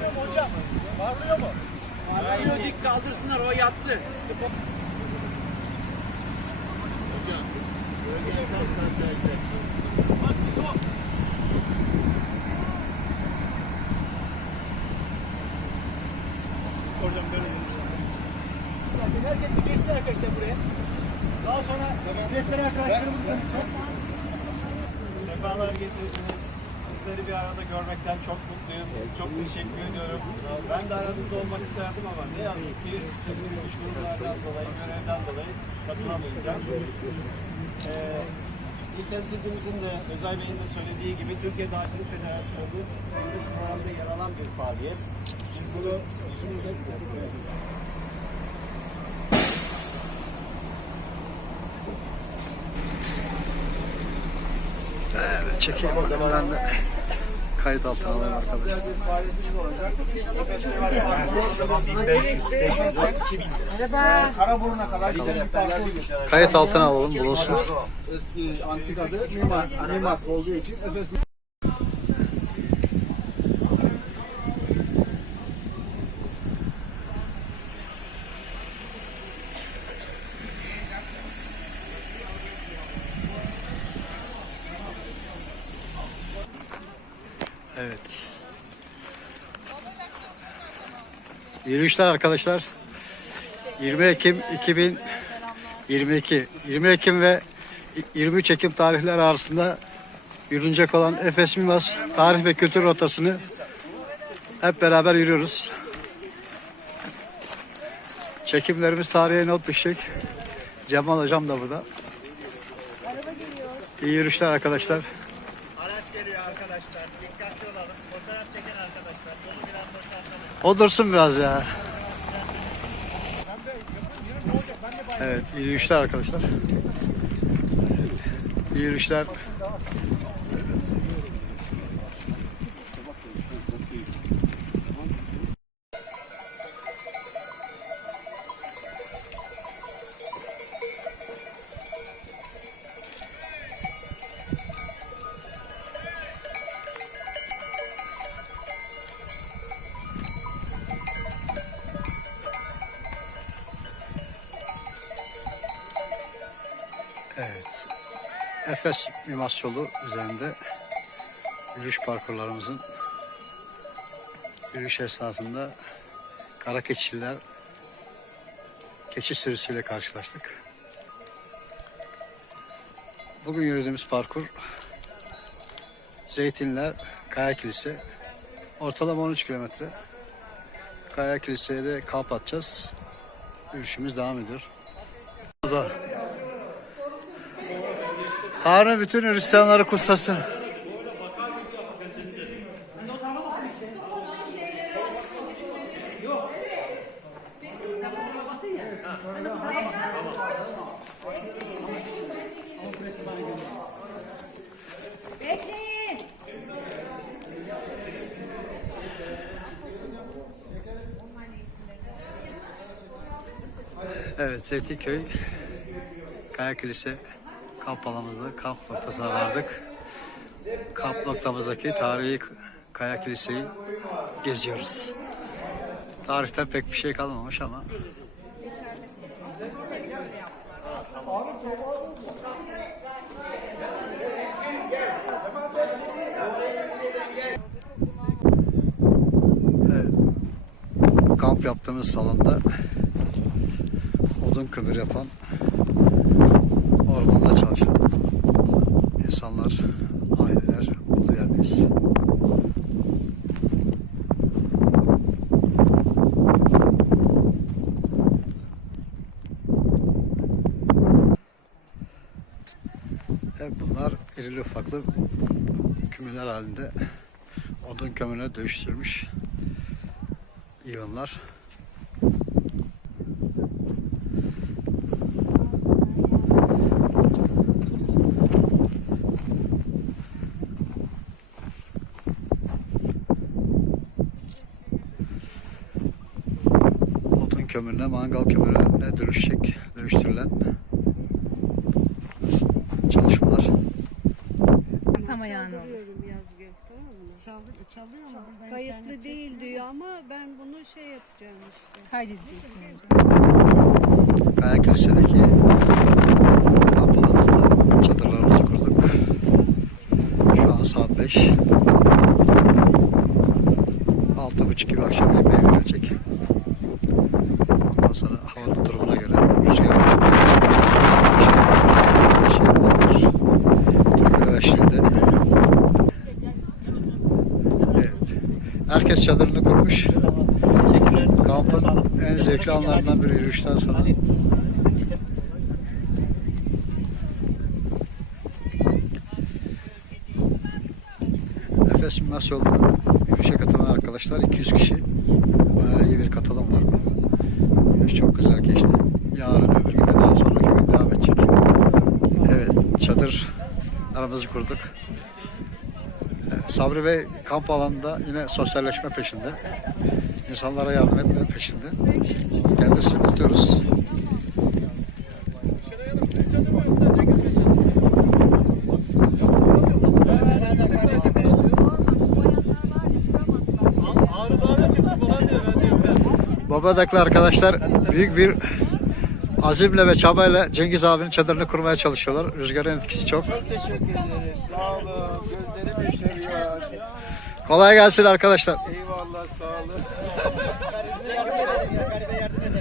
Bağırıyor mu hocam? Bağırıyor mu? Bağırıyor dik kaldırsınlar o yattı. Hocam. Bölge tam santralde. Bak bir son. Hocam böyle Zaten herkes bir geçsin arkadaşlar buraya. Daha sonra biletleri arkadaşlarımızla tanıyacağız. Sefalar getirdiniz. Sizleri bir arada görmekten çok mutluyum. Çok teşekkür ediyorum. Ben de aranızda olmak isterdim ama ne yazık ki iş gruplardan dolayı, görevden dolayı katılamayacağım. Ee, İl temsilcimizin de Özay Bey'in de söylediği gibi Türkiye Dağcılık Federasyonu bu programda yer alan bir faaliyet. Biz bunu Çekeyim bakalım ben de. Kayıt altına alayım arkadaşlar. bir faaliyetimiz olacak. Festival 1500, 500 ve 2000 lira. Karaburun'a kadar güzel bir parkur olacak. Kayıt altına alalım bulunsun. Eski antik adı Animax olduğu için Evet. Yürüyüşler arkadaşlar. 20 Ekim 2022. 20 Ekim ve 23 Ekim tarihler arasında yürünecek olan Efes Mimaz tarih ve kültür rotasını hep beraber yürüyoruz. Çekimlerimiz tarihe not düşecek. Cemal Hocam da burada. İyi yürüyüşler arkadaşlar. Arkadaşlar. Dikkatli olalım. Fotoğraf çeken arkadaşlar. Yolu biraz boşaltalım. O dursun biraz ya. Evet, iyi yürüyüşler arkadaşlar. İyi yürüyüşler. Evet. Efes Mimas Yolu üzerinde yürüyüş parkurlarımızın yürüyüş esnasında kara keçiler keçi sürüsüyle karşılaştık. Bugün yürüdüğümüz parkur Zeytinler Kaya Kilise ortalama 13 kilometre. Kaya Kilise'ye de kamp atacağız. Yürüyüşümüz devam ediyor. Tanrı bütün Hristiyanları kutsasın. Evet Zeytinköy Kaya Kilise kamp alanımızda kamp noktasına vardık. Kamp noktamızdaki tarihi Kaya Kilise'yi geziyoruz. Tarihten pek bir şey kalmamış ama kamp yaptığımız salonda odun kömür yapan ormanda çalışan insanlar, aileler olduğu yerdeyiz. Evet, bunlar irili ufaklı kümeler halinde odun kömürüne dönüştürmüş yığınlar. odun kömürüne, mangal kömürüne dönüşecek, dönüştürülen çalışmalar. Tam ayağını. Görüyorum yaz gök tamam mı? Çaldı, çalıyor mu? Buradan Kayıtlı değil diyor ama ben bunu şey yapacağım işte. Kaydedeceksin. Kaya Kilise'deki kamp alanımızda çadırlarımızı kurduk. Şu an saat 5. Altı buçuk gibi akşam yemeği verecek. Ondan sonra havanın durumuna göre rüzgar şey olabilir. Türkler eşliğinde. Evet. Herkes çadırını kurmuş. Kampın en zevkli anlarından biri yürüyüşten sonra. Yolunda yürüyüşe katılan arkadaşlar 200 kişi. Bayağı iyi bir katılım var. Yürüyüş çok güzel geçti. Yarın öbür gün de daha sonraki gün devam edecek. Evet çadır aramızı kurduk. Sabri Bey kamp alanında yine sosyalleşme peşinde. İnsanlara yardım etme peşinde. Kendisini kutluyoruz. Diyorum. Babadaklı arkadaşlar büyük bir azimle ve çabayla Cengiz abinin çadırını kurmaya çalışıyorlar. Rüzgarın etkisi çok. Teşekkür ederiz. Sağ olun. Gözlerim yaşarıyor. Kolay gelsin arkadaşlar. Eyvallah sağ olun.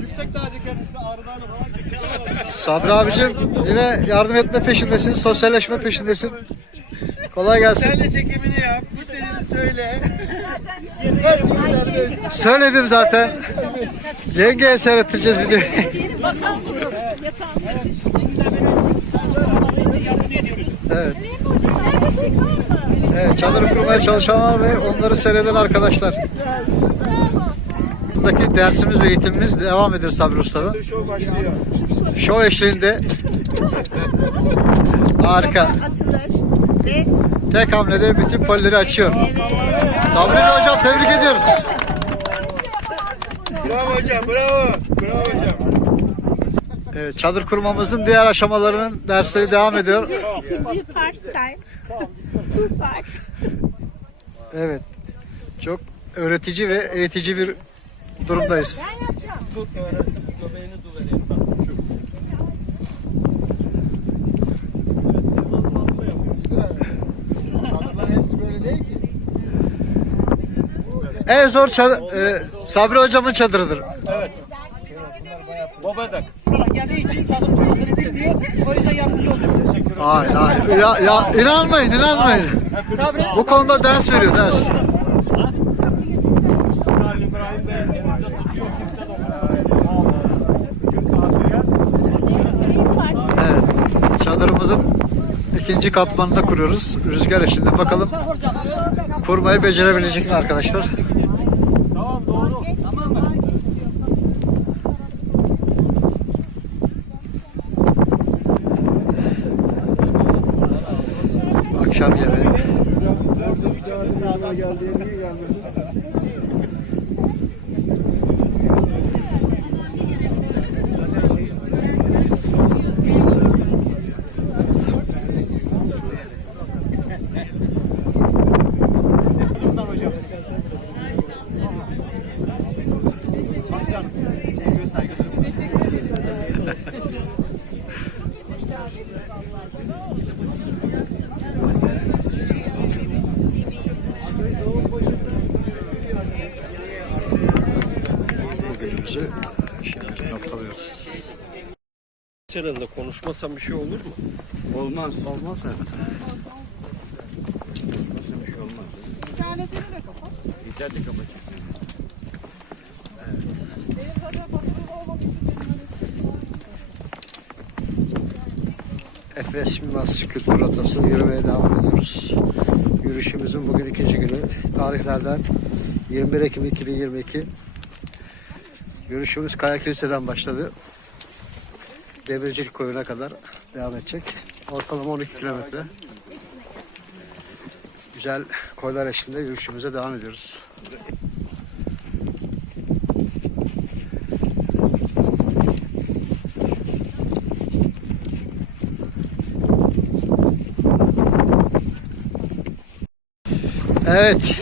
Yüksek dağcı kendisi Ağrı Dağı'na falan çıktı. Sabri abicim yine yardım etme peşindesin, sosyalleşme peşindesin. Kolay gelsin. Sen de çekimini yap. İstediğini söyle. Söyledim zaten. Yengeye seyrettireceğiz videoyu. Evet. Evet, çadırı kurmaya çalışanlar ve onları seyreden arkadaşlar. Buradaki dersimiz ve eğitimimiz devam ediyor Sabri Usta'da. Şov eşliğinde harika. Tek hamlede bütün polleri açıyor. Sabri Hocam tebrik ediyoruz. Bravo hocam bravo. Bravo hocam. Evet, çadır kurmamızın diğer aşamalarının dersleri devam ediyor. İkinci part time. Part. Evet. Çok öğretici ve eğitici bir durumdayız. Hepsi böyle değil ki. En zor çadır, e, Sabri Hocam'ın çadırıdır. Babadak. Geldiği için çalıp tutmasını bilmiyor. O yüzden yardımcı oluyor. Hayır, hayır. Ya, ya inanmayın, inanmayın. Bu konuda ders veriyor, ders. İbrahim Bey tutuyor kimse. Evet. Çadırımızın ikinci katmanını kuruyoruz. Rüzgar eşliğinde bakalım kurmayı becerebilecek mi arkadaşlar? Akşam yemeği. Bundan Seninle konuşmasam bir şey olur mu? Olmaz, olmaz evet. İnterneti kapatacak. Efes Mimas Kültür Rotası yürümeye devam ediyoruz. Yürüyüşümüzün bugün ikinci günü. Tarihlerden 21 Ekim 2022. Yürüyüşümüz Kaya Kilise'den başladı. Demircilik koyuna kadar devam edecek. Ortalama 12 kilometre. Güzel koylar eşliğinde yürüyüşümüze devam ediyoruz. Evet.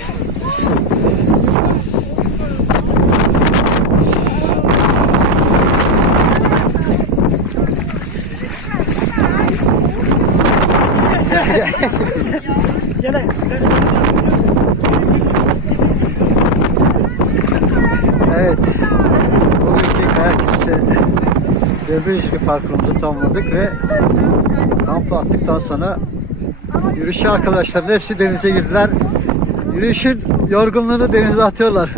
Bugünkü kayak kilise Devrecilik parkurumuzu tamamladık ve kamp attıktan sonra yürüyüşçü arkadaşların hepsi denize girdiler. Yürüyüşün yorgunluğunu denize atıyorlar.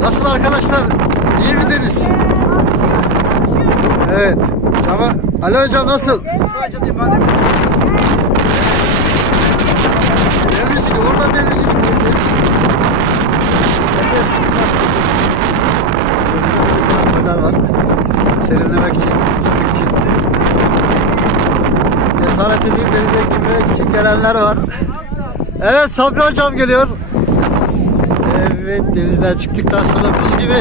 Nasıl arkadaşlar? İyi mi deniz? Evet. Cama... Ali hocam nasıl? Devrecilik, gelenler var. Evet Sabri hocam geliyor. Evet denizden çıktıktan sonra buz gibi.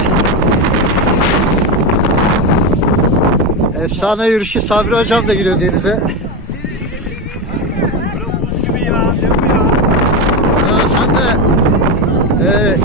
Efsane yürüyüşü Sabri hocam da giriyor denize. Ya sen de e,